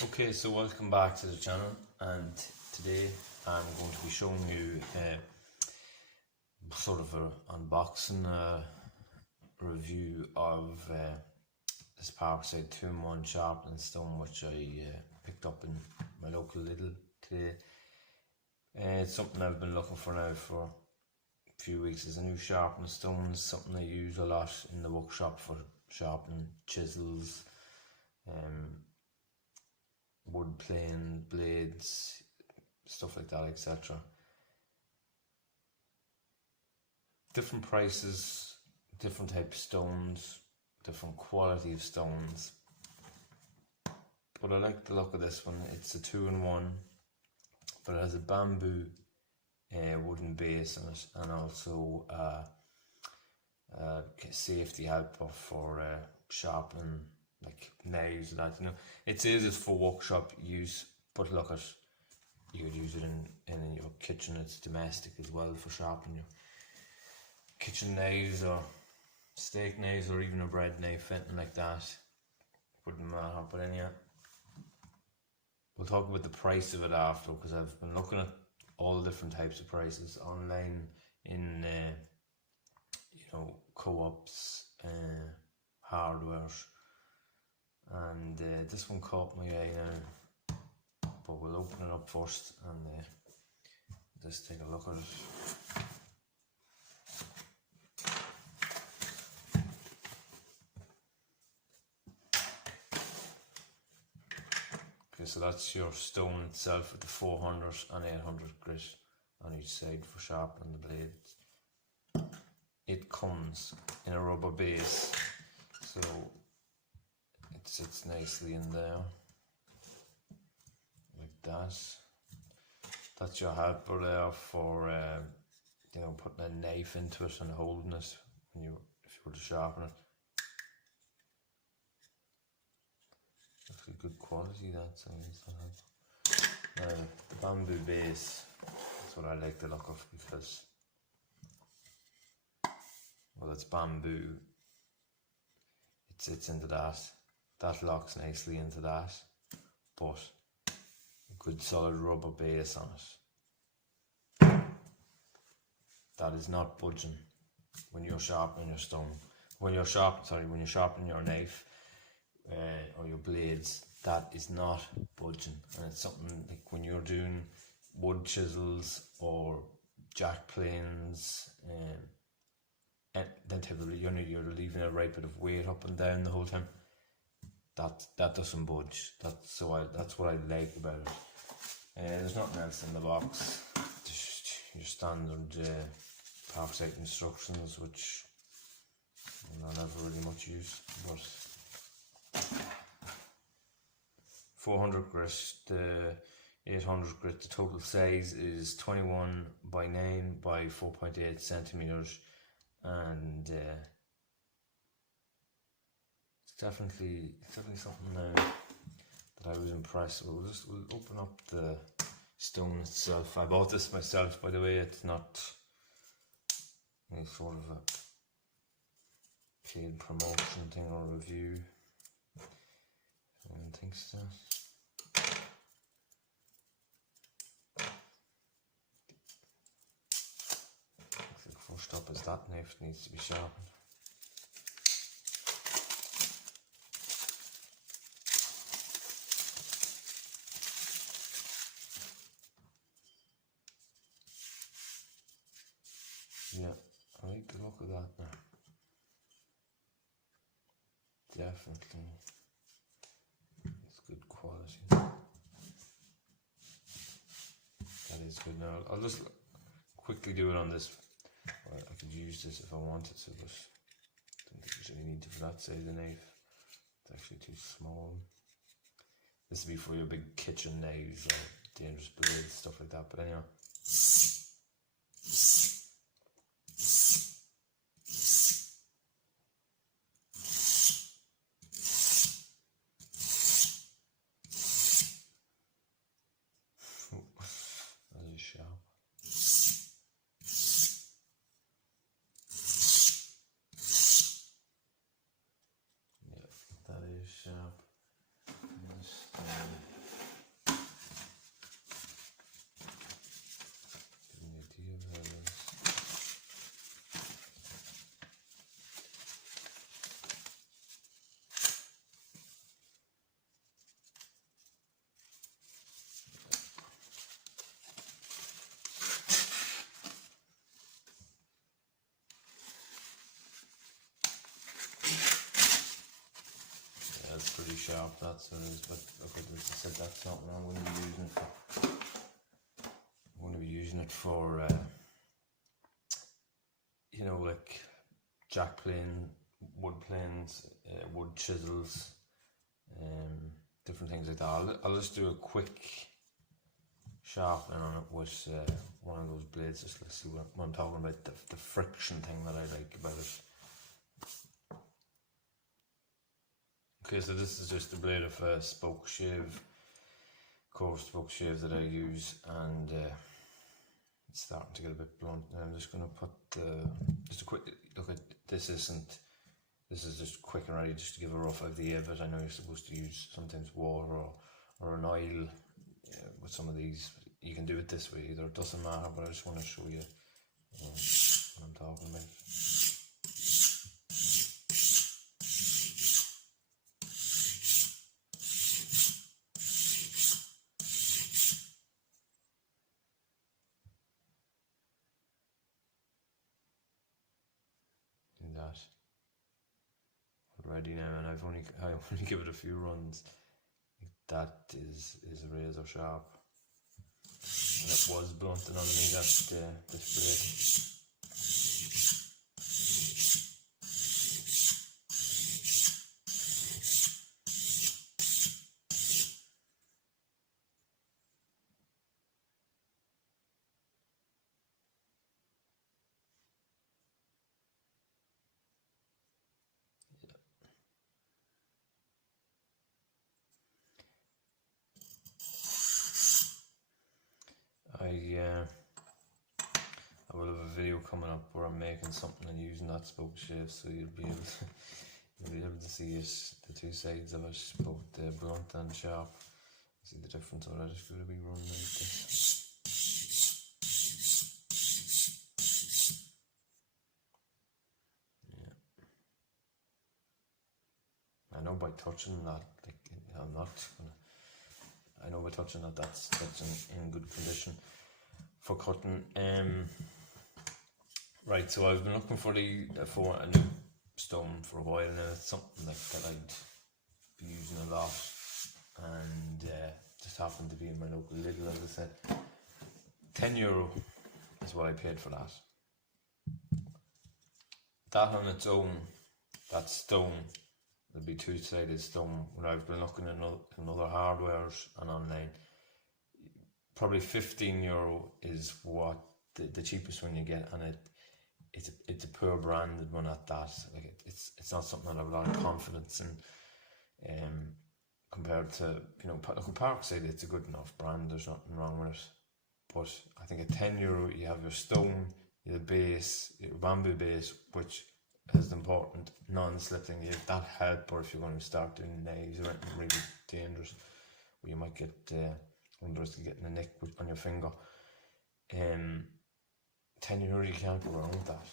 Okay, so welcome back to the channel, and today I'm going to be showing you sort of an unboxing review of this Parkside 2-in-1 sharpening stone, which I picked up in my local Lidl today. It's something I've been looking for now for a few weeks. It's a new sharpening stone. It's something I use a lot in the workshop for sharpening chisels, wood plane, blades, stuff like that, etc. Different prices, different type of stones, different quality of stones. But I like the look of this one. It's a 2-in-1, but it has a bamboo wooden base on it, and also safety helper for sharpening like knives and that. It says it's for workshop use, but look at, you could use it in your kitchen. It's domestic as well for sharpening your kitchen knives or steak knives or even a bread knife, anything like that. Wouldn't matter. But anyhow, we'll talk about the price of it after, because I've been looking at all different types of prices online in co-ops, hardware, and this one caught my eye now, but we'll open it up first and just take a look at it. Okay, so that's your stone itself with the 400 and 800 grit on each side for sharpening the blades. It comes in a rubber base, so it sits nicely in there, like that. That's your helper there for putting a knife into it and holding it if you were to sharpen it. Actually good quality, that's now the bamboo base, that's what I like the look of, because it's bamboo. It sits into that locks nicely into that, but a good solid rubber base on it. That is not budging when you're sharpening your stone. When you're sharpening your knife or your blades, that is not budging. And it's something like when you're doing wood chisels or jack planes, and then typically you're leaving a right bit of weight up and down the whole time. That doesn't budge. That's what I like about it. There's nothing else in the box. Just your standard Parkside instructions, which I never really much use. But 400 grit, the 800 grit, the total size is 21 by 9 by 4.8 centimeters, and it's definitely something now that I was impressed with. We'll open up the stone itself. I bought this myself, by the way. It's not any sort of a paid promotion thing or review. I don't think so. First up is that knife needs to be sharpened. Yeah, I like the look of that now. Definitely, it's good quality. That is good. Now I'll just quickly do it on this. I could use this if I wanted to, but I don't think there's any need to for that side of the knife. It's actually too small. This would be for your big kitchen knives or dangerous blades, stuff like that. But anyhow. That is sharp. Yeah, that is sharp. Just, give me an idea of how it is. Yeah, it's pretty sharp, that's what it is, but look, as I said, that's something I'm going to be using it for. I'm going to be using it for, you know, like jack plane, wood planes, wood chisels, different things like that. I'll just do a quick sharpening on it with one of those blades, just let's see what I'm talking about, the friction thing that I like about it. Okay, so this is just a blade of spoke shave, curved spoke shave that I use, and it's starting to get a bit blunt. Now I'm just going to put just a quick look at this. This is just quick and ready, just to give a rough idea of it. I know you're supposed to use sometimes water or an oil with some of these. You can do it this way either, it doesn't matter, but I just want to show you what I'm talking about. That already now, and I only give it a few runs. That is razor sharp. And it was blunting on me, that this blade. I will have a video coming up where I'm making something and using that spoke shave, so you'll be able to see it, the two sides of it, both blunt and sharp. See the difference already. Just going to be running like this. Yeah. I know by touching that, like, I'm not gonna. I know by touching that, that's in good condition for cutting. Right, so I've been looking for a new stone for a while now. It's something like that I'd be using a lot, and just happened to be in my local Lidl, as I said. €10 is what I paid for that. That on its own, that stone, it'll be two-sided stone. When I've been looking in other hardwares and online, probably €15 is what the cheapest one you get, and it's a poor branded one at that. Like it's not something that I have a lot of confidence in. Compared to, you know, Parkside, it's a good enough brand. There's nothing wrong with it. But I think at €10, you have your stone, your base, your bamboo base, which is important non-slip thing. You have that help, or if you're going to start doing nails or anything really dangerous, where you might get under-risk of getting a nick on your finger. €10, you can't go wrong with that.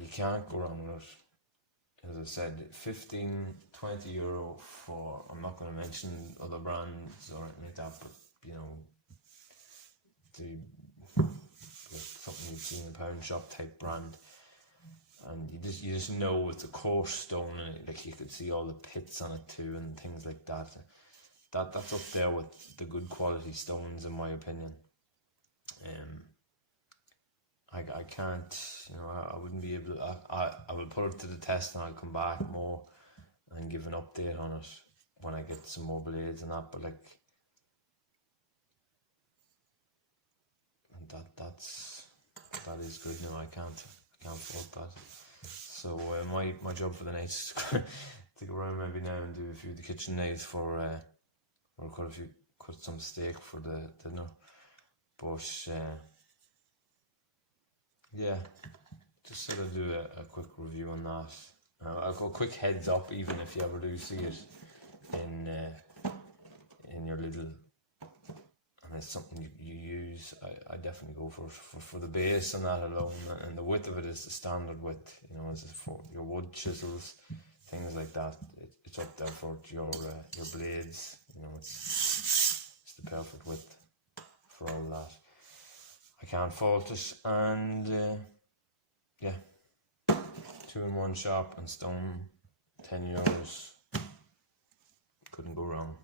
You can't go wrong with it. As I said, €15-20 for, I'm not going to mention other brands or anything like that, but you know, like something you've seen in a pound shop type brand, and you just know it's a coarse stone, and like you could see all the pits on it too and things like that. That's up there with the good quality stones, in my opinion. I can't, you know, I wouldn't be able to, I will put it to the test, and I'll come back more and give an update on it when I get some more blades and that, but like, that is good. No, I can't fault that. So my job for the night is to go around maybe now and do a few of the kitchen nails for or cut some steak for the dinner. But yeah, just sort of do a quick review on that. I'll go quick heads up, even if you ever do see it in in your Lidl, and it's something you use, I definitely go for the base and that alone. And the width of it is the standard width, you know, as for your wood chisels, things like that. It's up there for your blades, you know, it's the perfect width for all that. I can't fault it. And yeah, 2-in-1 sharp and stone, €10, couldn't go wrong.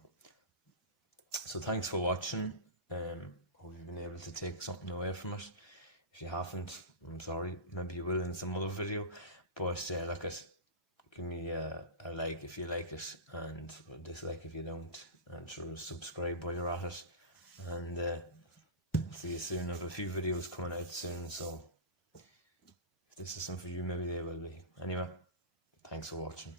So thanks for watching. Hope you've been able to take something away from it. If you haven't, I'm sorry, maybe you will in some other video, but look at, give me a like if you like it, and a dislike if you don't, and sure, subscribe while you're at it. And see you soon. I have a few videos coming out soon, so if this is something for you, maybe they will be. Anyway, thanks for watching.